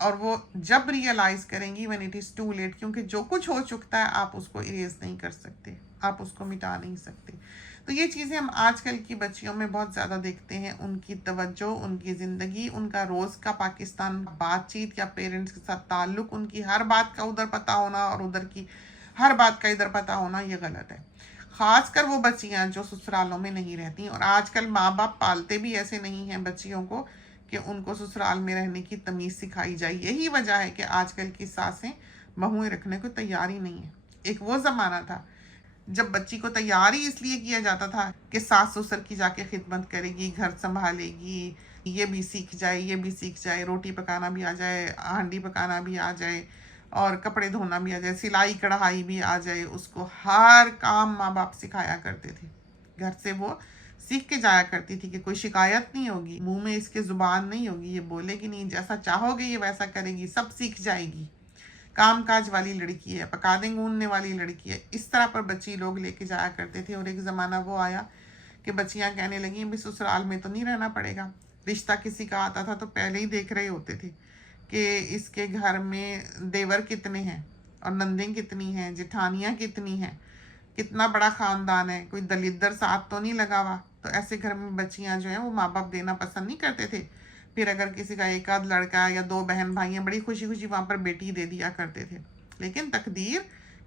اور وہ جب ریئلائز کریں گی when it is too late، کیونکہ جو کچھ ہو چکتا ہے آپ اس کو اریز نہیں کر سکتے، آپ اس کو مٹا نہیں سکتے. تو یہ چیزیں ہم آج کل کی بچیوں میں بہت زیادہ دیکھتے ہیں. ان کی توجہ، ان کی زندگی، ان کا روز کا پاکستان بات چیت یا پیرنٹس کے ساتھ تعلق، ان کی ہر بات کا ادھر پتہ ہونا اور ادھر کی ہر بات کا ادھر پتہ ہونا، یہ غلط ہے. خاص کر وہ بچیاں جو سسرالوں میں نہیں رہتی. اور آج کل ماں باپ پالتے بھی ایسے نہیں ہیں بچیوں کو کہ ان کو سسرال میں رہنے کی تمیز سکھائی جائے. یہی وجہ ہے کہ آج کل کی ساسیں بہوئیں رکھنے کو تیار ہی نہیں ہیں. ایک وہ زمانہ تھا جب بچی کو تیار ہی اس لیے کیا جاتا تھا کہ ساس سسر کی جا کے خدمت کرے گی، گھر سنبھالے گی، یہ بھی سیکھ جائے، یہ بھی سیکھ جائے، روٹی پکانا بھی آ جائے، ہانڈی پکانا بھی آ جائے، اور کپڑے دھونا بھی آ جائے، سلائی کڑھائی بھی آ جائے. اس کو ہر کام ماں باپ سکھایا کرتے تھے. گھر سے وہ سیکھ کے جایا کرتی تھی کہ کوئی شکایت نہیں ہوگی، منہ میں اس کے زبان نہیں ہوگی، یہ بولے گی نہیں، جیسا چاہو گے یہ ویسا کرے گی، سب سیکھ جائے گی. کام کاج والی لڑکی ہے، پکانے گوننے والی لڑکی ہے. اس طرح پر بچی لوگ لے کے جایا کرتے تھے. اور ایک زمانہ وہ آیا کہ بچیاں کہنے لگیں بھی سسرال میں تو نہیں رہنا پڑے گا. رشتہ کسی کا آتا تھا تو پہلے ہی دیکھ رہے ہوتے تھے کہ اس کے گھر میں دیور کتنے ہیں اور نندیں کتنی ہیں، جٹھانیاں کتنی ہیں، کتنا بڑا خاندان ہے، کوئی دلیدر ساتھ تو نہیں لگا ہوا. تو ایسے گھر میں بچیاں جو ہیں وہ ماں باپ دینا پسند نہیں کرتے تھے. پھر اگر کسی کا ایک آدھ لڑکا یا دو بہن بھائی ہیں، بڑی خوشی خوشی وہاں پر بیٹی دے دیا کرتے تھے. لیکن تقدیر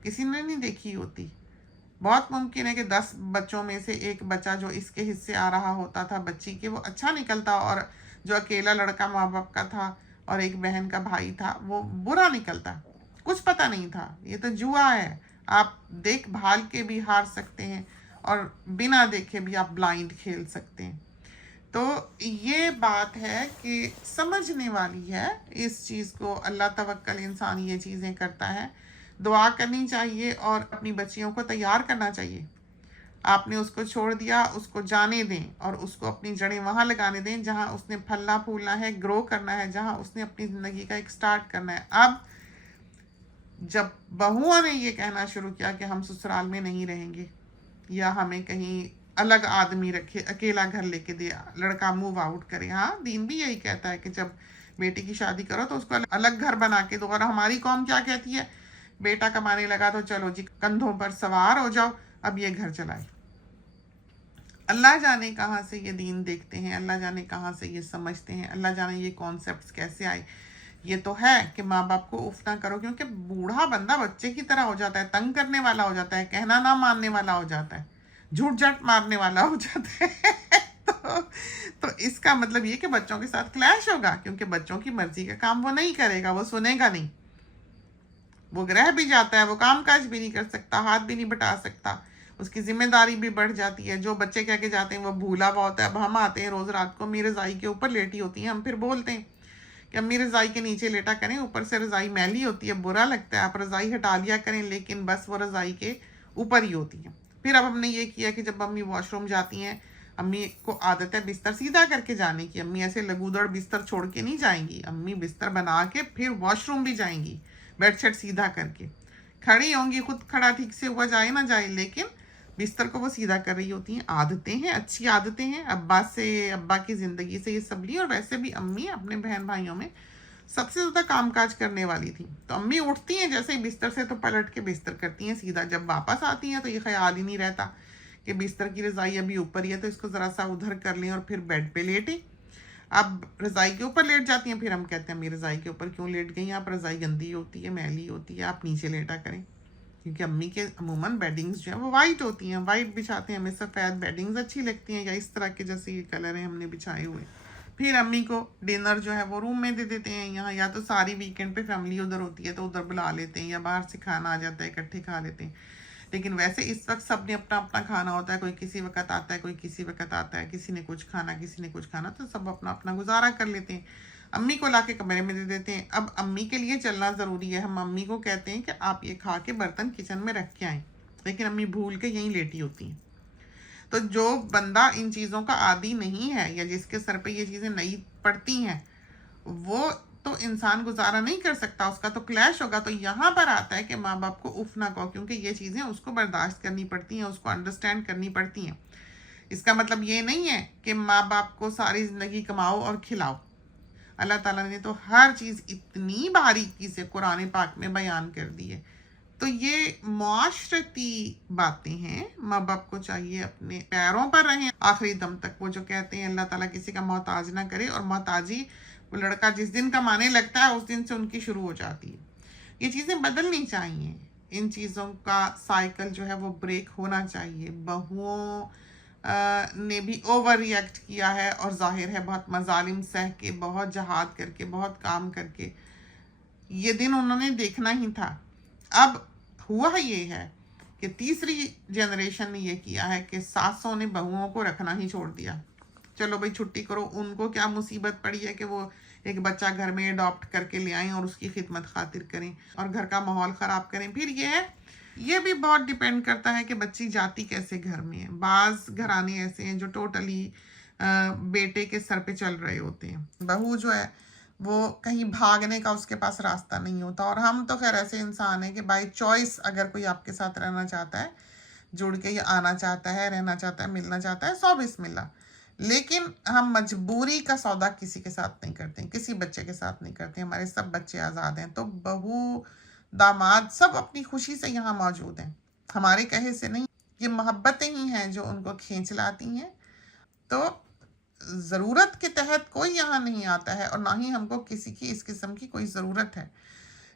کسی نے نہیں دیکھی ہوتی. بہت ممکن ہے کہ 10 بچوں میں سے ایک بچہ جو اس کے حصے آ رہا ہوتا تھا بچی کے، وہ اچھا نکلتا، اور جو اکیلا لڑکا ماں باپ کا تھا اور ایک بہن کا بھائی تھا وہ برا نکلتا. کچھ پتہ نہیں تھا. یہ تو جوا ہے، آپ دیکھ بھال کے بھی ہار سکتے ہیں اور بنا دیکھے بھی آپ بلائنڈ کھیل سکتے ہیں. تو یہ بات ہے کہ سمجھنے والی ہے اس چیز کو. اللہ توکل انسان یہ چیزیں کرتا ہے. دعا کرنی چاہیے اور اپنی بچیوں کو تیار کرنا چاہیے. آپ نے اس کو چھوڑ دیا، اس کو جانے دیں اور اس کو اپنی جڑیں وہاں لگانے دیں جہاں اس نے پھلنا پھولنا ہے، گرو کرنا ہے، جہاں اس نے اپنی زندگی کا ایک سٹارٹ کرنا ہے. اب جب بہوؤں نے یہ کہنا شروع کیا کہ ہم سسرال میں نہیں رہیں گے یا ہمیں کہیں الگ آدمی رکھے، اکیلا گھر لے کے دے، لڑکا موو آؤٹ کرے. ہاں دین بھی یہی کہتا ہے کہ جب بیٹی کی شادی کرو تو اس کو الگ گھر بنا کے دو. اور ہماری قوم کیا کہتی ہے؟ بیٹا کمانے لگا تو چلو جی کندھوں پر سوار ہو جاؤ، اب یہ گھر چلائے. اللہ جانے کہاں سے یہ دین دیکھتے ہیں، اللہ جانے کہاں سے یہ سمجھتے ہیں، اللہ جانے یہ کانسیپٹس کیسے آئے. یہ تو ہے کہ ماں باپ کو اف نہ کرو، کیونکہ بوڑھا بندہ بچے کی طرح ہو جاتا ہے، تنگ کرنے والا ہو جاتا ہے، کہنا نہ ماننے والا ہو جاتا ہے، جھوٹ جھٹ مارنے والا ہو جاتا ہے. تو اس کا مطلب یہ کہ بچوں کے ساتھ کلیش ہوگا، کیونکہ بچوں کی مرضی کا کام وہ نہیں کرے گا، وہ سنے گا نہیں. وہ رہ بھی جاتا ہے، وہ کام کاج بھی نہیں کر سکتا، ہاتھ بھی نہیں بٹا سکتا، اس کی ذمہ داری بھی بڑھ جاتی ہے. جو بچے کہہ کے جاتے ہیں وہ بھولا ہوا ہوتا ہے. اب ہم آتے ہیں روز رات کو، امی رضائی کے اوپر لیٹی ہوتی ہیں، ہم پھر بولتے ہیں کہ امی رضائی کے نیچے لیٹا کریں، اوپر سے رضائی میلی ہوتی ہے، برا لگتا ہے، آپ رضائی ہٹا لیا کریں، لیکن بس وہ رضائی کے اوپر ہی ہوتی ہے. پھر اب ہم نے یہ کیا کہ جب امی واش روم جاتی ہیں، امی کو عادت ہے بستر سیدھا کر کے جانے کی. امی ایسے لگودڑ بستر چھوڑ کے نہیں جائیں گی، امی بستر بنا کے پھر واش روم بھی جائیں گی، بیڈ شیٹ سیدھا کر کے کھڑی ہوں گی. خود کھڑا ٹھیک سے ہوا جائے نہ جائے، لیکن بستر کو وہ سیدھا کر رہی ہوتی ہیں. عادتیں ہیں، اچھی عادتیں ہیں، ابا کی زندگی سے یہ سب لی. اور ویسے بھی امی اپنے بہن بھائیوں میں سب سے زیادہ کام کاج کرنے والی تھی. تو امی اٹھتی ہیں جیسے ہی بستر سے تو پلٹ کے بستر کرتی ہیں سیدھا. جب واپس آتی ہیں تو یہ خیال ہی نہیں رہتا کہ بستر کی رضائی ابھی اوپر ہی ہے تو اس کو ذرا سا ادھر کر لیں اور پھر بیڈ پہ لیٹیں. اب رضائی کے اوپر لیٹ جاتی ہیں، پھر ہم کہتے ہیں امی رضائی کے اوپر کیوں لیٹ گئی، آپ رضائی گندی ہوتی ہے، میلی ہوتی ہے، آپ نیچے لیٹا کریں. کیونکہ امی کے عموماً بیڈنگز جو ہیں وہ وائٹ ہوتی ہیں، وائٹ بچھاتے ہیں، ہمیں سفید بیڈنگز اچھی لگتی ہیں یا اس طرح کے جیسے یہ کلر ہیں ہم نے بچھائے ہوئے. پھر امی کو ڈنر جو ہے وہ روم میں دے دیتے ہیں. یہاں یا تو ساری ویکینڈ پہ فیملی ادھر ہوتی ہے تو ادھر بلا لیتے ہیں، یا باہر سے کھانا آ جاتا ہے اکٹھے کھا لیتے ہیں. لیکن ویسے اس وقت سب نے اپنا اپنا کھانا ہوتا ہے، کوئی کسی وقت آتا ہے، کوئی کسی وقت آتا ہے، کسی نے کچھ کھانا، کسی نے کچھ کھانا، تو سب اپنا اپنا گزارا کر لیتے ہیں. امی کو لا کے کمرے میں دے دیتے ہیں. اب امی کے لیے چلنا ضروری ہے. ہم امی کو کہتے ہیں کہ آپ یہ کھا کے برتن کچن میں رکھ کے آئیں، لیکن امی بھول کے یہیں لیٹی ہوتی ہیں. تو جو بندہ ان چیزوں کا عادی نہیں ہے یا جس کے سر پہ یہ چیزیں نہیں پڑتی ہیں، وہ تو انسان گزارا نہیں کر سکتا، اس کا تو کلیش ہوگا. تو یہاں پر آتا ہے کہ ماں باپ کو اف نہ کہو، کیونکہ یہ چیزیں اس کو برداشت کرنی پڑتی ہیں، اس کو انڈرسٹینڈ کرنی پڑتی ہیں. اس کا مطلب یہ نہیں ہے کہ ماں باپ کو ساری زندگی کماؤ اور کھلاؤ. اللہ تعالیٰ نے تو ہر چیز اتنی باریکی سے قرآن پاک میں بیان کر دی ہے. تو یہ معاشرتی باتیں ہیں. ماں باپ کو چاہیے اپنے پیروں پر رہیں آخری دم تک. وہ جو کہتے ہیں اللہ تعالیٰ کسی کا محتاج نہ کرے، اور محتاجی وہ لڑکا جس دن کمانے لگتا ہے اس دن سے ان کی شروع ہو جاتی ہے. یہ چیزیں بدلنی چاہیے. ان چیزوں کا سائیکل جو ہے وہ بریک ہونا چاہیے. بہوؤں نے بھی اوور ری ایکٹ کیا ہے، اور ظاہر ہے بہت مظالم سہ کے، بہت جہاد کر کے، بہت کام کر کے یہ دن انہوں نے دیکھنا ہی تھا. اب ہوا یہ ہے کہ تیسری جنریشن نے یہ کیا ہے کہ ساسوں نے بہوؤں کو رکھنا ہی چھوڑ دیا. چلو بھائی چھٹی کرو. ان کو کیا مصیبت پڑی ہے کہ وہ ایک بچہ گھر میں اڈاپٹ کر کے لے آئیں اور اس کی خدمت خاطر کریں اور گھر کا ماحول خراب کریں. پھر یہ بھی بہت ڈیپینڈ کرتا ہے کہ بچی جاتی کیسے گھر میں ہے. بعض گھرانے ایسے ہیں جو ٹوٹلی بیٹے کے سر پہ چل رہے ہوتے ہیں. بہو جو ہے وہ کہیں بھاگنے کا اس کے پاس راستہ نہیں ہوتا. اور ہم تو خیر ایسے انسان ہیں کہ بائی چوائس اگر کوئی آپ کے ساتھ رہنا چاہتا ہے، جڑ کے یہ آنا چاہتا ہے، رہنا چاہتا ہے، ملنا چاہتا ہے، 100 بسم اللہ. لیکن ہم مجبوری کا سودا کسی کے ساتھ نہیں کرتے ہیں، کسی بچے کے ساتھ نہیں کرتے. ہمارے سب بچے آزاد ہیں. تو بہو داماد سب اپنی خوشی سے یہاں موجود ہیں، ہمارے کہے سے نہیں. یہ محبتیں ہی ہیں جو ان کو کھینچ لاتی ہیں. تو ضرورت کے تحت کوئی یہاں نہیں آتا ہے، اور نہ ہی ہم کو کسی کی اس قسم کی کوئی ضرورت ہے.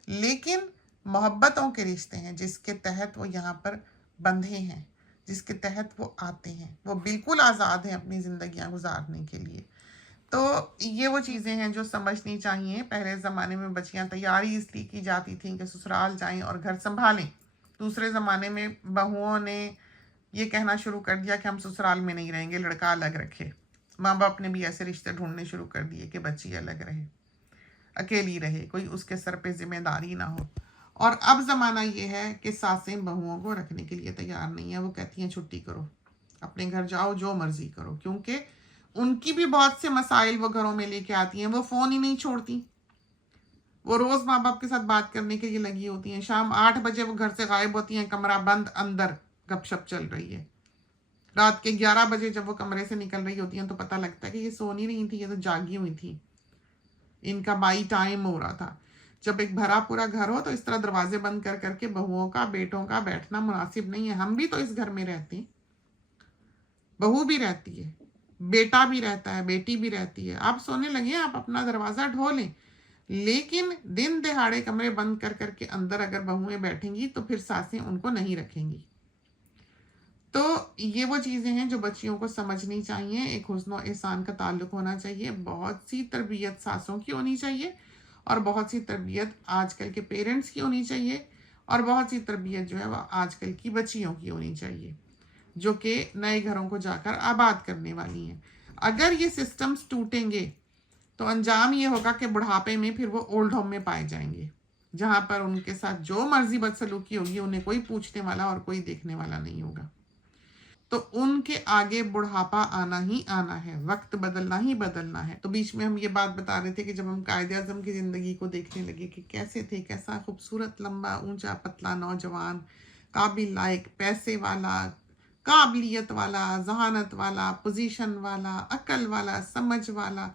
لیکن محبتوں کے رشتے ہیں جس کے تحت وہ یہاں پر بندھے ہیں، جس کے تحت وہ آتے ہیں. وہ بالکل آزاد ہیں اپنی زندگیاں گزارنے کے لیے. تو یہ وہ چیزیں ہیں جو سمجھنی چاہیے. پہلے زمانے میں بچیاں تیاری اس لیے کی جاتی تھیں کہ سسرال جائیں اور گھر سنبھالیں. دوسرے زمانے میں بہوؤں نے یہ کہنا شروع کر دیا کہ ہم سسرال میں نہیں رہیں گے، لڑکا الگ رکھے. ماں باپ نے بھی ایسے رشتے ڈھونڈنے شروع کر دیے کہ بچی الگ رہے، اکیلی رہے، کوئی اس کے سر پہ ذمہ داری نہ ہو. اور اب زمانہ یہ ہے کہ ساسیں بہوؤں کو رکھنے کے لیے تیار نہیں ہیں. وہ کہتی ہیں چھٹی کرو، اپنے گھر جاؤ، جو مرضی کرو. کیونکہ ان کی بھی بہت سے مسائل وہ گھروں میں لے کے آتی ہیں. وہ فون ہی نہیں چھوڑتی. وہ روز ماں باپ کے ساتھ بات کرنے کے لیے لگی ہوتی ہیں. شام 8 بجے وہ گھر سے غائب ہوتی ہیں، کمرہ بند، اندر گپ شپ چل رہی ہے. رات کے 11 بجے جب وہ کمرے سے نکل رہی ہوتی ہیں تو پتہ لگتا ہے کہ یہ سو نہیں رہی تھی، یہ تو جاگی ہوئی تھی. ان کا بائی ٹائم ہو رہا تھا. جب ایک بھرا پورا گھر ہو تو اس طرح دروازے بند کر کر کے بہوؤں کا، بیٹوں کا بیٹھنا مناسب نہیں ہے. ہم بھی تو اس گھر میں رہتے ہیں، بہو بھی رہتی ہے، بیٹا بھی رہتا ہے، بیٹی بھی رہتی ہے. آپ سونے لگے، آپ اپنا دروازہ ڈھولیں. لیکن دن دہاڑے کمرے بند کر کر کے اندر اگر بہویں بیٹھیں گی تو پھر ساسیں ان کو نہیں رکھیں گی. تو یہ وہ چیزیں ہیں جو بچیوں کو سمجھنی چاہیے. ایک حسن و احسان کا تعلق ہونا چاہیے. بہت سی تربیت ساسوں کی ہونی چاہیے، اور بہت سی تربیت آج کل کے پیرنٹس کی ہونی چاہیے، اور بہت سی تربیت جو ہے وہ آج کل کی بچیوں کی ہونی چاہیے جو کہ نئے گھروں کو جا کر آباد کرنے والی ہیں. اگر یہ سسٹمز ٹوٹیں گے تو انجام یہ ہوگا کہ بڑھاپے میں پھر وہ اولڈ ہوم میں پائے جائیں گے، جہاں پر ان کے ساتھ جو مرضی بدسلوکی ہوگی انہیں کوئی پوچھنے والا اور کوئی دیکھنے والا نہیں ہوگا. تو ان کے آگے بڑھاپا آنا ہی آنا ہے، وقت بدلنا ہی بدلنا ہے. تو بیچ میں ہم یہ بات بتا رہے تھے کہ جب ہم قائد اعظم کی زندگی کو دیکھنے لگے کہ کیسے تھے، کیسا خوبصورت، لمبا، اونچا، پتلا نوجوان، قابل لائق، پیسے والا، قابلیت والا، ذہانت والا، پوزیشن والا، عقل والا، سمجھ والا.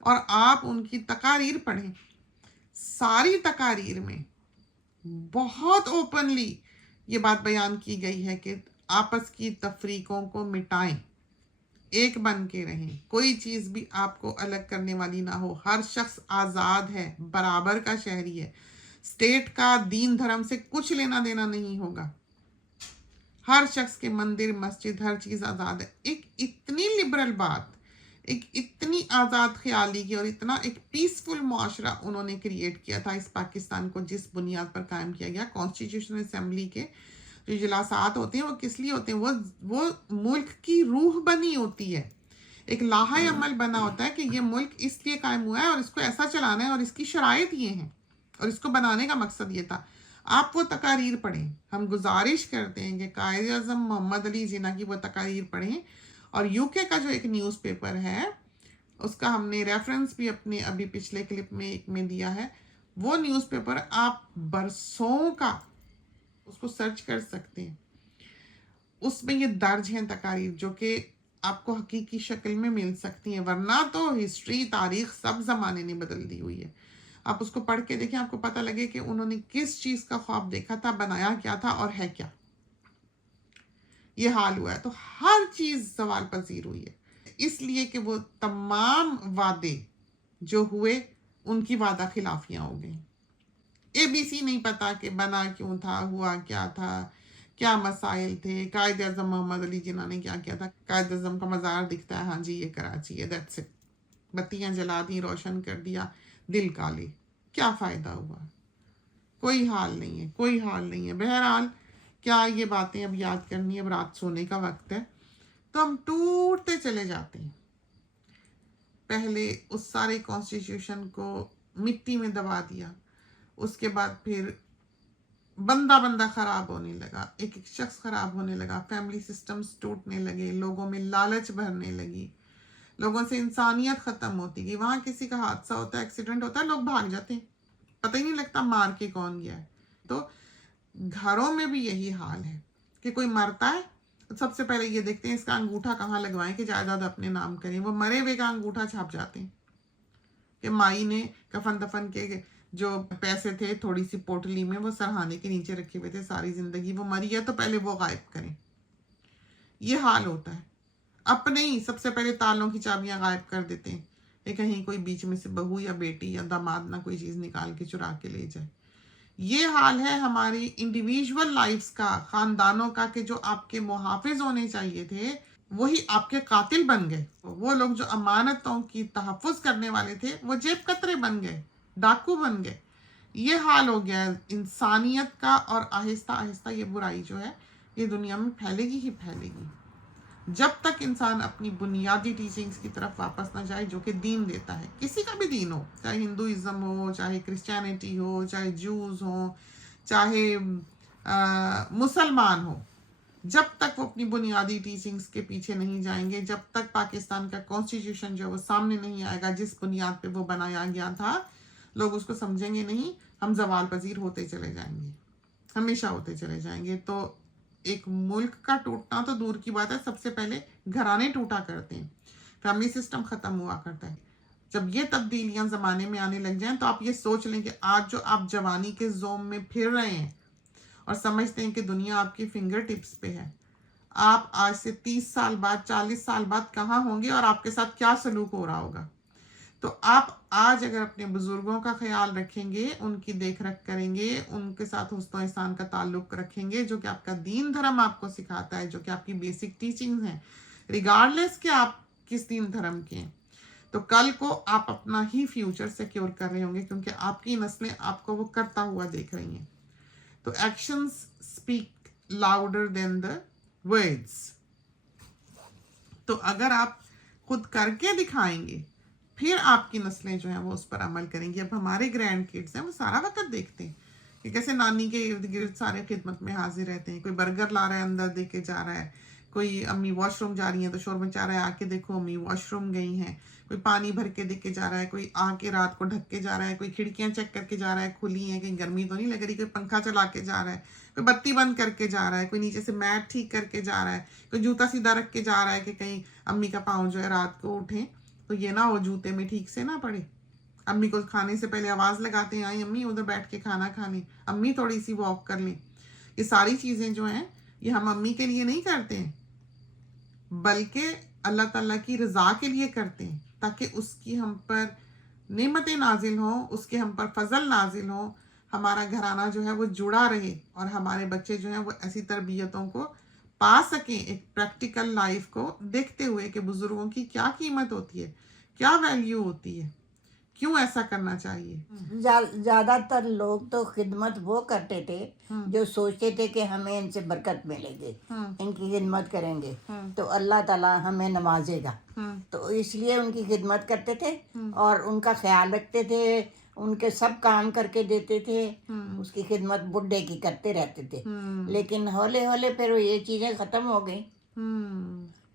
اور آپ ان کی تقاریر پڑھیں، ساری تقاریر میں بہت اوپنلی یہ بات بیان کی گئی ہے کہ آپس کی تفریقوں کو مٹائیں، ایک بن کے رہیں، کوئی چیز بھی آپ کو الگ کرنے والی نہ ہو. ہر شخص آزاد ہے، برابر کا شہری ہے. اسٹیٹ کا، دین دھرم سے کچھ لینا دینا نہیں ہوگا. ہر شخص کے مندر، مسجد، ہر چیز آزاد ہے. ایک اتنی لبرل بات، ایک اتنی آزاد خیالی کی، اور اتنا ایک پیسفل معاشرہ انہوں نے کریٹ کیا تھا اس پاکستان کو، جس بنیاد پر قائم کیا گیا. کانسٹیٹیوشن اسمبلی کے جو اجلاسات ہوتے ہیں وہ کس لیے ہوتے ہیں؟ وہ ملک کی روح بنی ہوتی ہے، ایک لاہہ عمل بنا ہوتا ہے کہ یہ ملک اس لیے قائم ہوا ہے اور اس کو ایسا چلانا ہے، اور اس کی شرائط یہ ہیں، اور اس کو بنانے کا مقصد یہ تھا. آپ وہ تقاریر پڑھیں. ہم گزارش کرتے ہیں کہ قائد اعظم محمد علی جناح کی وہ تقاریر پڑھیں. اور یو کے کا جو ایک نیوز پیپر ہے اس کا ہم نے ریفرنس بھی اپنے ابھی پچھلے کلپ میں ایک میں دیا ہے. وہ نیوز پیپر آپ برسوں کا اس کو سرچ کر سکتے ہیں. اس میں یہ درج ہیں تقاریر جو کہ آپ کو حقیقی شکل میں مل سکتی ہیں، ورنہ تو ہسٹری، تاریخ سب زمانے نے بدل دی ہوئی ہے. آپ اس کو پڑھ کے دیکھیں، آپ کو پتہ لگے کہ انہوں نے کس چیز کا خواب دیکھا تھا، بنایا کیا تھا اور ہے کیا. یہ حال ہوا ہے. تو ہر چیز زوال پذیر ہوئی ہے، اس لیے کہ وہ تمام وعدے جو ہوئے ان کی وعدہ خلافیاں ہو گئیں. اے بی سی نہیں پتا کہ بنا کیوں تھا، ہوا کیا تھا، کیا مسائل تھے. قائد اعظم محمد علی جناح نے کیا کیا تھا. قائد اعظم کا مزار دکھتا ہے، ہاں جی یہ کراچی ہے، دیٹس اٹ. بتیاں جلا دی، روشن کر دیا، دل کالے. کیا فائدہ ہوا؟ کوئی حال نہیں ہے، کوئی حال نہیں ہے. بہرحال کیا یہ باتیں اب یاد کرنی ہے؟ اب رات سونے کا وقت ہے. تو ہم ٹوٹتے چلے جاتے ہیں. پہلے اس سارے کانسٹیٹیوشن کو مٹی میں دبا دیا، اس کے بعد پھر بندہ خراب ہونے لگا، ایک ایک شخص خراب ہونے لگا، فیملی سسٹمز ٹوٹنے لگے، لوگوں میں لالچ بھرنے لگی، لوگوں سے انسانیت ختم ہوتی گئی. وہاں کسی کا حادثہ ہوتا ہے، ایکسیڈنٹ ہوتا ہے، لوگ بھاگ جاتے ہیں، پتہ ہی نہیں لگتا مار کے کون گیا ہے. تو گھروں میں بھی یہی حال ہے کہ کوئی مرتا ہے، سب سے پہلے یہ دیکھتے ہیں اس کا انگوٹھا کہاں لگوائیں کہ جائیداد اپنے نام کریں. وہ مرے ہوئے کا انگوٹھا چھاپ جاتے ہیں کہ مائی نے کفن دفن کے جو پیسے تھے تھوڑی سی پوٹلی میں وہ سرہانے کے نیچے رکھے ہوئے تھے ساری زندگی، وہ مری ہے تو پہلے وہ غائب کریں. یہ حال ہوتا ہے. اپنے ہی سب سے پہلے تالوں کی چابیاں غائب کر دیتے ہیں کہ کہیں کوئی بیچ میں سے بہو یا بیٹی یا داماد نہ کوئی چیز نکال کے چرا کے لے جائے. یہ حال ہے ہماری انڈیویژول لائفز کا، خاندانوں کا، کہ جو آپ کے محافظ ہونے چاہیے تھے وہی آپ کے قاتل بن گئے. وہ لوگ جو امانتوں کی تحفظ کرنے والے تھے وہ جیب کترے بن گئے، ڈاکو بن گئے. یہ حال ہو گیا ہے انسانیت کا، اور آہستہ آہستہ یہ برائی جو ہے یہ دنیا میں پھیلے گی ہی پھیلے گی جب تک انسان اپنی بنیادی ٹیچنگز کی طرف واپس نہ جائے جو کہ دین دیتا ہے. کسی کا بھی دین ہو، چاہے ہندوازم ہو، چاہے کرسچینٹی ہو، چاہے جوز ہوں، چاہے مسلمان ہو. جب تک وہ اپنی بنیادی ٹیچنگز کے پیچھے نہیں جائیں گے، جب تک پاکستان کا کانسٹیٹیوشن جو ہے وہ سامنے نہیں آئے گا جس بنیاد پہ وہ بنایا گیا تھا، لوگ اس کو سمجھیں گے نہیں. ہم زوال پذیر ہوتے چلے جائیں گے، ہمیشہ ہوتے چلے جائیں گے. تو ایک ملک کا ٹوٹنا تو دور کی بات ہے، سب سے پہلے گھرانے ٹوٹا کرتے ہیں، فیملی سسٹم ختم ہوا کرتا ہے. جب یہ تبدیلیاں زمانے میں آنے لگ جائیں تو آپ یہ سوچ لیں کہ آج جو آپ جوانی کے زوم میں پھر رہے ہیں اور سمجھتے ہیں کہ دنیا آپ کی فنگر ٹپس پہ ہے، آپ آج سے 30 سال بعد، 40 سال بعد کہاں ہوں گے اور آپ کے ساتھ کیا سلوک ہو رہا ہوگا. تو آپ آج اگر اپنے بزرگوں کا خیال رکھیں گے، ان کی دیکھ رکھ کریں گے، ان کے ساتھ حسن و احسان کا تعلق رکھیں گے، جو کہ آپ کا دین دھرم آپ کو سکھاتا ہے، جو کہ آپ کی بیسک ٹیچنگز ہیں، ریگارڈلیس کہ آپ کس دین دھرم کے ہیں، تو کل کو آپ اپنا ہی فیوچر سیکیور کر رہے ہوں گے، کیونکہ آپ کی نسلیں آپ کو وہ کرتا ہوا دیکھ رہی ہیں. تو actions speak louder than the words. تو اگر آپ خود کر کے دکھائیں گے پھر آپ کی نسلیں جو ہیں وہ اس پر عمل کریں گی. اب ہمارے گرینڈ کڈز ہیں وہ سارا وقت دیکھتے ہیں کہ کیسے نانی کے ارد گرد سارے خدمت میں حاضر رہتے ہیں. کوئی برگر لا رہا ہے اندر دے کے جا رہا ہے، کوئی امی واش روم جا رہی ہیں تو شور مچا رہا ہے آ کے دیکھو امی واش روم گئی ہیں، کوئی پانی بھر کے دے کے جا رہا ہے، کوئی آ کے رات کو ڈھک کے جا رہا ہے، کوئی کھڑکیاں چیک کر کے جا رہا ہے کھلی ہیں کہیں گرمی تو نہیں لگ رہی، کوئی پنکھا چلا کے جا رہا ہے، کوئی بتی بند کر کے جا رہا ہے، کوئی نیچے سے میٹ ٹھیک کر کے جا رہا ہے، کوئی جوتا سیدھا رکھ کے جا رہا ہے کہ کہیں امی کا پاؤں جو ہے رات کو اٹھیں تو یہ نہ ہو جوتے میں ٹھیک سے نہ پڑے. امی کو کھانے سے پہلے آواز لگاتے ہیں آئی امی ادھر بیٹھ کے کھانا کھانے، امی تھوڑی سی واک کر لیں. یہ ساری چیزیں جو ہیں یہ ہم امی کے لیے نہیں کرتے ہیں بلکہ اللہ تعالیٰ کی رضا کے لیے کرتے ہیں، تاکہ اس کی ہم پر نعمتیں نازل ہوں، اس کے ہم پر فضل نازل ہوں، ہمارا گھرانہ جو ہے وہ جڑا رہے اور ہمارے بچے جو ہیں وہ ایسی تربیتوں کو پا سکیں، ایک پریکٹیکل لائف کو دیکھتے ہوئے کہ بزرگوں کی کیا قیمت ہوتی ہے، کیا ویلیو ہوتی ہے، کیوں ایسا کرنا چاہیے. زیادہ تر لوگ تو خدمت وہ کرتے تھے جو سوچتے تھے کہ ہمیں ان سے برکت ملے گی، ان کی خدمت کریں گے تو اللہ تعالیٰ ہمیں نوازے گا، تو اس لیے ان کی خدمت کرتے تھے اور ان کا خیال رکھتے تھے، ان کے سب کام کر کے دیتے تھے، اس کی خدمت بڈھے کی کرتے رہتے تھے. لیکن ہولے ہولے پھر یہ چیزیں ختم ہو گئیں،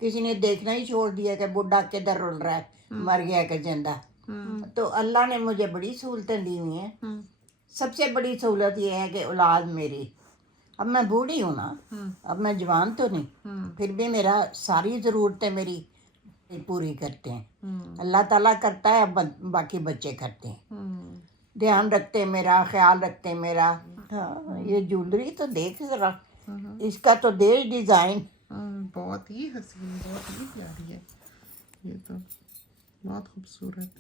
کسی نے دیکھنا ہی چھوڑ دیا کہ بڈھا کدھر رول رہا ہے، مر گیا کہ زندہ. تو اللہ نے مجھے بڑی سہولتیں دی ہوئی ہیں. سب سے بڑی سہولت یہ ہے کہ اولاد میری اب میں بوڑھی ہوں نا, اب میں جوان تو نہیں, پھر بھی میرا ساری ضرورتیں میری پوری کرتے ہیں. اللہ تعالیٰ کرتا ہے, اب باقی بچے کرتے ہیں, دھیان رکھتے ہیں میرا, خیال رکھتے ہیں میرا. ہاں, یہ جولری تو دیکھ ذرا, اس کا تو دیکھ ڈیزائن. بہت ہی حسین, بہت ہی پیاری ہے یہ تو, بہت خوبصورت,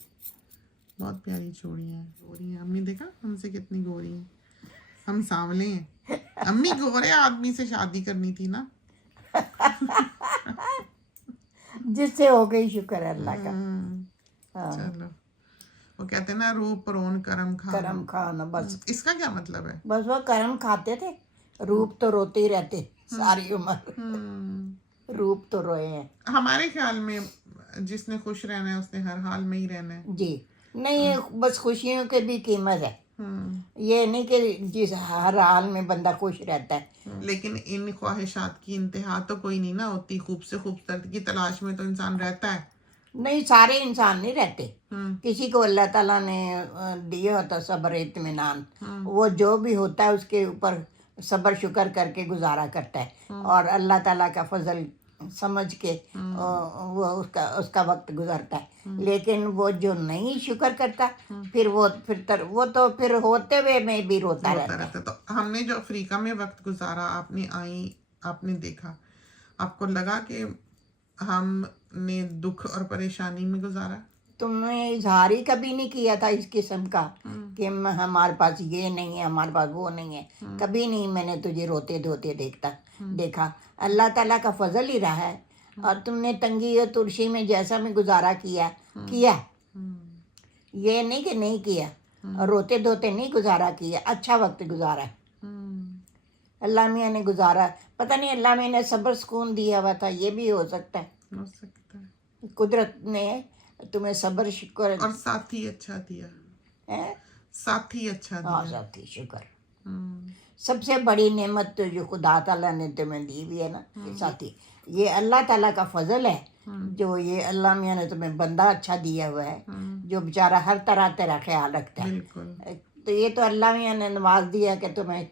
بہت پیاری چوڑیاں ہیں. گوری ہیں امی, دیکھا ہم سے کتنی گوری ہیں, ہم سانولے ہیں. امی گورے آدمی سے شادی کرنی تھی نا. جس سے ہو گئی, شکر ہے اللہ کا. چلو, وہ کہتے ہیں نا روپ پرون کرم کھانا. کرم کھانا, بس اس کا کیا مطلب ہے؟ بس وہ کرم کھاتے تھے, روپ تو روتے ہی رہتے ساری عمر. روپ تو روئے ہیں. ہمارے خیال میں جس نے خوش رہنا ہے اس نے ہر حال میں ہی رہنا ہے. جی نہیں, بس خوشیوں کی بھی قیمت ہے. یہ نہیں کہ جس ہر حال میں بندہ خوش رہتا ہے. لیکن ان خواہشات کی انتہا تو کوئی نہیں نا ہوتی. خوب سے خوبصورت کی تلاش میں تو انسان رہتا ہے. نہیں, سارے انسان نہیں رہتے. کسی کو اللہ تعالیٰ نے دیا ہوتا صبر اطمینان, وہ جو بھی ہوتا ہے اس کے اوپر صبر شکر کر کے گزارا کرتا ہے, اور اللہ تعالیٰ کا فضل سمجھ کے وہ اس کا وقت گزرتا ہے. لیکن وہ جو نہیں شکر کرتا, پھر وہ پھر ہوتے ہوئے میں بھی روتا رہتا ہے. تو ہم نے جو افریقہ میں وقت گزارا, آپ نے آئی, آپ نے دیکھا, آپ کو لگا کہ ہم نے دکھ اور پریشانی میں گزارا؟ تم نے اظہار ہی کبھی نہیں کیا تھا اس قسم کا کہ ہمارے پاس یہ نہیں ہے, ہمارے پاس وہ نہیں ہے. کبھی نہیں میں نے تجھے روتے دھوتے دیکھا. اللہ تعالیٰ کا فضل ہی رہا ہے. اور تم نے تنگی اور ترشی میں جیسا میں گزارا کیا, یہ نہیں کہ نہیں کیا, روتے دھوتے نہیں گزارا کیا, اچھا وقت گزارا ہے. اللہ میاں نے گزارا, پتہ نہیں اللہ میاں نے صبر سکون دیا ہوا تھا, یہ بھی ہو سکتا ہے. ہو سکتا ہے. قدرت نے تمہیں صبر شکر اور ساتھی اچھا دیا, ساتھی اچھا دیا. ہاں, ساتھی شکر. سب سے بڑی نعمت تو جو خدا تعالیٰ نے تمہیں دی ہوئی ہے نا, ساتھی. یہ اللہ تعالیٰ کا فضل ہے, جو یہ اللہ میاں نے تمہیں بندہ اچھا دیا ہوا ہے, جو بیچارہ ہر طرح تیرا خیال رکھتا ہے. تو یہ تو اللہ میاں نے نواز دیا کہ تمہیں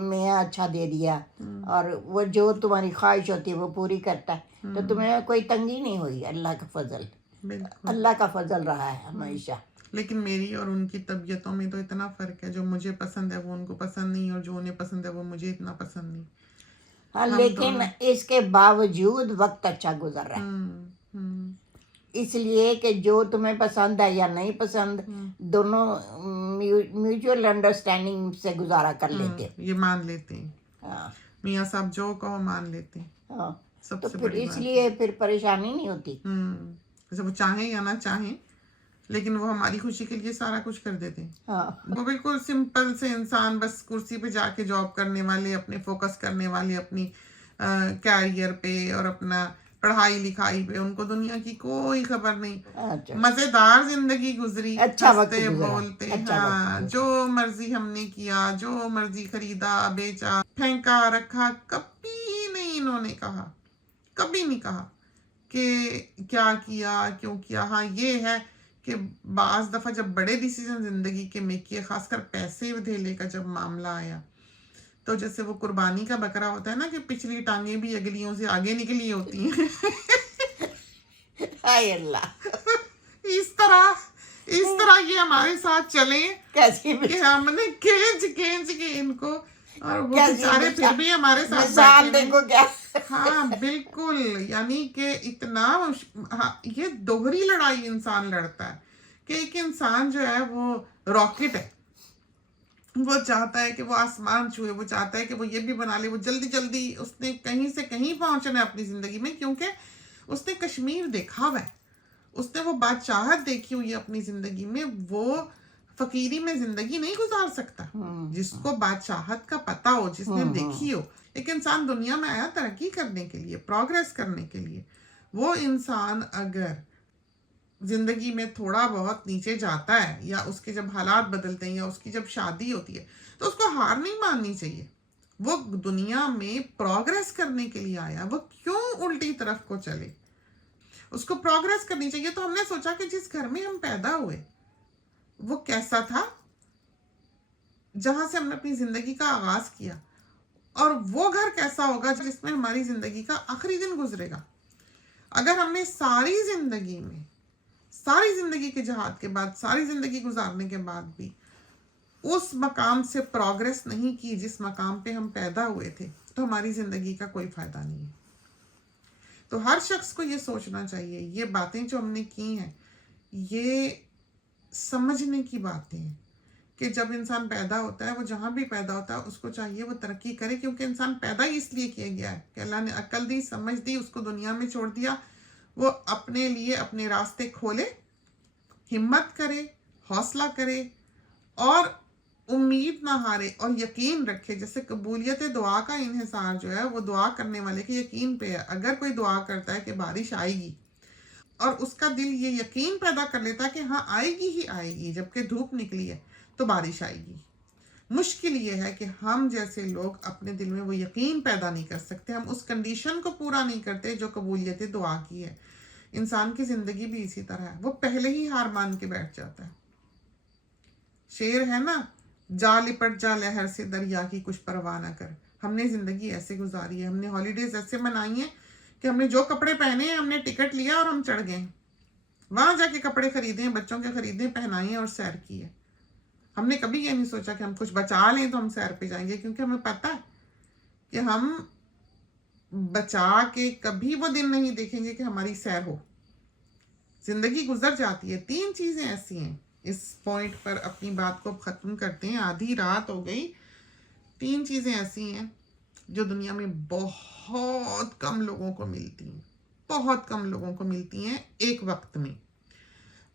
میاں اچھا دے دیا, اور وہ جو تمہاری خواہش ہوتی ہے وہ پوری کرتا ہے. تو تمہیں کوئی تنگی نہیں ہوئی. اللہ کا فضل, اللہ کا فضل رہا ہے ہمیشہ. لیکن میری اور ان کی طبیعتوں میں تو اتنا فرق ہے, جو مجھے پسند ہے وہ ان کو پسند نہیں, اور جو انہیں پسند ہے وہ مجھے اتنا پسند نہیں. ہاں, لیکن اس کے باوجود وقت اچھا گزر رہا ہے. اس لیے کہ جو تمہیں پسند ہے یا نہیں پسند, دونوں میوچل انڈرسٹینڈنگ سے گزارا کر لیتے. یہ مان لیتے ہیں, میاں صاحب جو کہو مان لیتے ہیں. ہاں, تو پھر اس لیے پھر پریشانی نہیں ہوتی. جیسے وہ چاہیں یا نہ چاہیں, لیکن وہ ہماری خوشی کے لیے سارا کچھ کر دیتے ہیں. وہ بالکل سمپل سے انسان, بس کرسی پہ جا کے جاب کرنے والے, اپنے فوکس کرنے والے اپنی کیریئر پہ اور اپنا پڑھائی لکھائی پہ, ان کو دنیا کی کوئی خبر نہیں. مزیدار زندگی گزری, ہنستے بولتے, ہاں, جو مرضی ہم نے کیا, جو مرضی خریدا بیچا پھینکا رکھا, کبھی نہیں انہوں نے کہا, کبھی نہیں کہا کہ کیا کیا کیوں کیا. ہاں یہ ہے کہ بعض دفعہ جب بڑے ڈیسیزن زندگی کے میک کیے, خاص کر پیسے دھیلے کا جب معاملہ آیا, تو جیسے وہ قربانی کا بکرا ہوتا ہے نا, کہ پچھلی ٹانگیں بھی اگلیوں سے آگے نکلی ہوتی ہیں. ہائے اللہ, اس طرح یہ ہمارے ساتھ چلیں کہ ہم نے کھینچ کے ان کو, اور وہ بیچارے پھر بھی ہمارے ساتھ مثال دیکھو کیا. ہاں بالکل, یعنی کہ اتنا یہ دوہری لڑائی انسان لڑتا ہے کہ ایک انسان جو ہے وہ راکٹ ہے, وہ چاہتا ہے کہ وہ آسمان چھوئے, وہ چاہتا ہے کہ وہ یہ بھی بنا لے, وہ جلدی جلدی اس نے کہیں سے کہیں پہنچنا ہے اپنی زندگی میں, کیونکہ اس نے کشمیر دیکھا ہوا ہے, اس نے وہ بادشاہت دیکھی ہوئی ہے اپنی زندگی میں. وہ فقیری میں زندگی نہیں گزار سکتا. جس کو بادشاہت کا پتہ ہو, جس نے دیکھی ہو, ایک انسان دنیا میں آیا ترقی کرنے کے لیے, پروگریس کرنے کے لیے. وہ انسان اگر زندگی میں تھوڑا بہت نیچے جاتا ہے, یا اس کے جب حالات بدلتے ہیں, یا اس کی جب شادی ہوتی ہے, تو اس کو ہار نہیں ماننی چاہیے. وہ دنیا میں پروگریس کرنے کے لیے آیا, وہ کیوں الٹی طرف کو چلے, اس کو پروگریس کرنی چاہیے. تو ہم نے سوچا کہ جس گھر میں ہم پیدا ہوئے وہ کیسا تھا, جہاں سے ہم نے اپنی زندگی کا آغاز کیا, اور وہ گھر کیسا ہوگا جس میں ہماری زندگی کا آخری دن گزرے گا. اگر ہم نے ساری زندگی کے جہاد کے بعد، ساری زندگی گزارنے کے بعد بھی اس مقام سے پروگرس نہیں کی جس مقام پہ ہم پیدا ہوئے تھے، تو ہماری زندگی کا کوئی فائدہ نہیں ہے. تو ہر شخص کو یہ سوچنا چاہیے، یہ باتیں جو ہم نے کی ہیں یہ سمجھنے کی باتیں ہیں کہ جب انسان پیدا ہوتا ہے، وہ جہاں بھی پیدا ہوتا ہے اس کو چاہیے وہ ترقی کرے، کیونکہ انسان پیدا ہی اس لیے کیا گیا ہے کہ اللہ نے عقل دی، سمجھ دی، اس کو دنیا میں چھوڑ دیا، وہ اپنے لیے اپنے راستے کھولے، ہمت کرے، حوصلہ کرے اور امید نہ ہارے اور یقین رکھے. جیسے قبولیت دعا کا انحصار جو ہے وہ دعا کرنے والے کے یقین پہ ہے. اگر کوئی دعا کرتا ہے کہ بارش آئے گی اور اس کا دل یہ یقین پیدا کر لیتا ہے کہ ہاں آئے گی ہی آئے گی، جبکہ دھوپ نکلی ہے تو بارش آئے گی. مشکل یہ ہے کہ ہم جیسے لوگ اپنے دل میں وہ یقین پیدا نہیں کر سکتے، ہم اس کنڈیشن کو پورا نہیں کرتے جو قبولیت دعا کی ہے. انسان کی زندگی بھی اسی طرح ہے، وہ پہلے ہی ہار مان کے بیٹھ جاتا ہے. شعر ہے نا، جا لپٹ جا لہر سے دریا کی کچھ پرواہ نہ کر. ہم نے زندگی ایسے گزاری ہے، ہم نے ہالیڈیز ایسے منائی ہیں کہ ہم نے جو کپڑے پہنے ہیں ہم نے ٹکٹ لیا اور ہم چڑھ گئے، وہاں جا کے کپڑے خریدے ہیں، بچوں کے خریدے، پہنائے اور سیر کی ہے. ہم نے کبھی یہ نہیں سوچا کہ ہم کچھ بچا لیں تو ہم سیر پہ جائیں گے، کیونکہ ہمیں پتہ ہے کہ ہم بچا کے کبھی وہ دن نہیں دیکھیں گے کہ ہماری سیر ہو. زندگی گزر جاتی ہے. 3 چیزیں ایسی ہیں، اس پوائنٹ پر اپنی بات کو ختم کرتے ہیں، آدھی رات ہو گئی. 3 چیزیں ایسی ہیں جو دنیا میں بہت کم لوگوں کو ملتی ہیں، بہت کم لوگوں کو ملتی ہیں ایک وقت میں.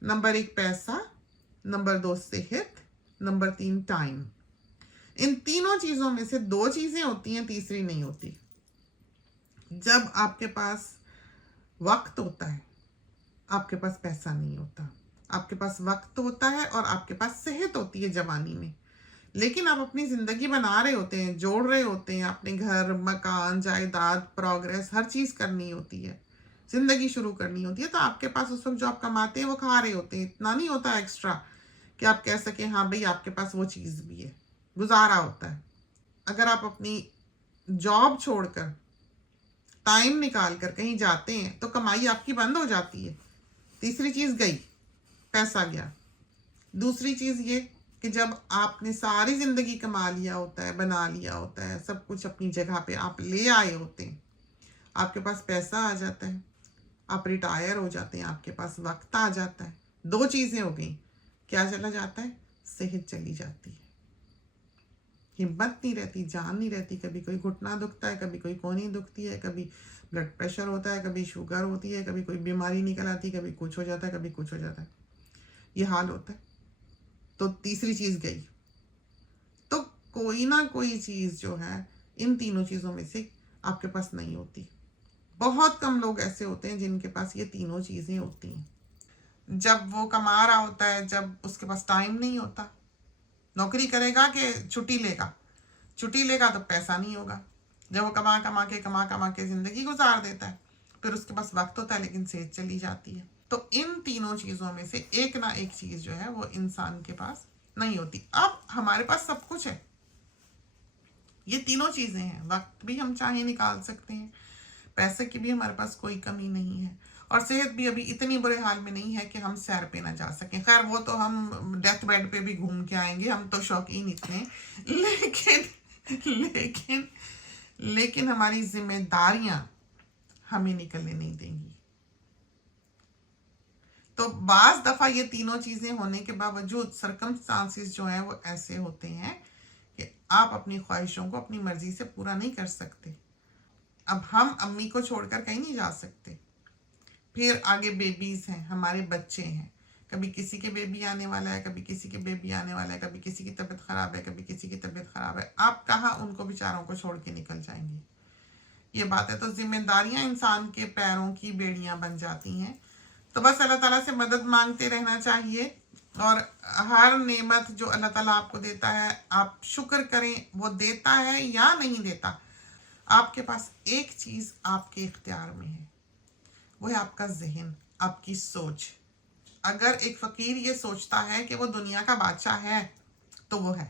نمبر 1 پیسہ، نمبر 2 صحت، نمبر 3 ٹائم. ان تینوں چیزوں میں سے 2 چیزیں ہوتی ہیں، تیسری نہیں ہوتی. جب آپ کے پاس وقت ہوتا ہے آپ کے پاس پیسہ نہیں ہوتا. آپ کے پاس وقت ہوتا ہے اور آپ کے پاس صحت ہوتی ہے جوانی میں، لیکن آپ اپنی زندگی بنا رہے ہوتے ہیں، جوڑ رہے ہوتے ہیں، اپنے گھر، مکان، جائیداد، پروگرس، ہر چیز کرنی ہوتی ہے، زندگی شروع کرنی ہوتی ہے. تو آپ کے پاس اس وقت جو آپ کماتے ہیں وہ کھا رہے ہوتے ہیں. اتنا نہیں ہوتا ایکسٹرا کہ آپ کہہ سکیں ہاں بھئی آپ کے پاس وہ چیز بھی ہے. گزارا ہوتا ہے. اگر آپ اپنی جاب چھوڑ کر ٹائم نکال کر کہیں جاتے ہیں تو کمائی آپ کی بند ہو جاتی ہے. تیسری چیز گئی، پیسہ گیا. دوسری چیز یہ کہ جب آپ نے ساری زندگی کما لیا ہوتا ہے، بنا لیا ہوتا ہے، سب کچھ اپنی جگہ پہ آپ لے آئے ہوتے ہیں، آپ کے پاس پیسہ آ جاتا ہے، آپ ریٹائر ہو جاتے ہیں، آپ کے پاس وقت آ جاتا ہے. 2 چیزیں ہو گئیں. کیا چلا جاتا ہے؟ صحت چلی جاتی ہے. ہمت نہیں رہتی، جان نہیں رہتی. کبھی کوئی گھٹنا دکھتا ہے، کبھی کوئی کونی دکھتی ہے، کبھی بلڈ پریشر ہوتا ہے، کبھی شوگر ہوتی ہے، کبھی کوئی بیماری نکل آتی ہے، کبھی کچھ ہو جاتا ہے، کبھی کچھ ہو جاتا ہے. یہ حال ہوتا ہے. تو تیسری چیز گئی. تو کوئی نہ کوئی چیز جو ہے ان تینوں چیزوں میں سے آپ کے پاس نہیں ہوتی. بہت کم لوگ ایسے ہوتے ہیں جن کے پاس یہ تینوں چیزیں ہوتی ہیں. جب وہ کما رہا ہوتا ہے، جب اس کے پاس ٹائم نہیں ہوتا، نوکری کرے گا کہ چھٹی لے گا، چھٹی لے گا تو پیسہ نہیں ہوگا. جب وہ کما کے زندگی گزار دیتا ہے، پھر اس کے پاس وقت ہوتا ہے لیکن صحت چلی جاتی ہے. تو ان تینوں چیزوں میں سے ایک نہ ایک چیز جو ہے وہ انسان کے پاس نہیں ہوتی. اب ہمارے پاس سب کچھ ہے، یہ تینوں چیزیں ہیں. وقت بھی ہم چاہیں نکال سکتے ہیں، پیسے کی بھی ہمارے پاس کوئی کمی نہیں ہے، اور صحت بھی ابھی اتنی برے حال میں نہیں ہے کہ ہم سیر پہ نہ جا سکیں. خیر وہ تو ہم ڈیتھ بیڈ پہ بھی گھوم کے آئیں گے، ہم تو شوقین اتنے. لیکن ہماری ذمہ داریاں ہمیں نکلنے نہیں دیں گی. تو بعض دفعہ یہ تینوں چیزیں ہونے کے باوجود سرکمسٹانسز جو ہیں وہ ایسے ہوتے ہیں کہ آپ اپنی خواہشوں کو اپنی مرضی سے پورا نہیں کر سکتے. اب ہم امی کو چھوڑ کر کہیں نہیں جا سکتے. پھر آگے بیبیز ہیں، ہمارے بچے ہیں. کبھی کسی کے بیبی آنے والا ہے، کبھی کسی کے بیبی آنے والا ہے، کبھی کسی کی طبیعت خراب ہے، کبھی کسی کی طبیعت خراب ہے. آپ کہاں ان کو بیچاروں کو چھوڑ کے نکل جائیں گے؟ یہ بات ہے. تو ذمہ داریاں انسان کے پیروں کی بیڑیاں بن جاتی ہیں. تو بس اللہ تعالیٰ سے مدد مانگتے رہنا چاہیے، اور ہر نعمت جو اللہ تعالیٰ آپ کو دیتا ہے آپ شکر کریں. وہ دیتا ہے یا نہیں دیتا، آپ کے پاس ایک چیز آپ کے اختیار میں ہے، وہ ہے آپ کا ذہن، آپ کی سوچ. اگر ایک فقیر یہ سوچتا ہے کہ وہ دنیا کا بادشاہ ہے تو وہ ہے.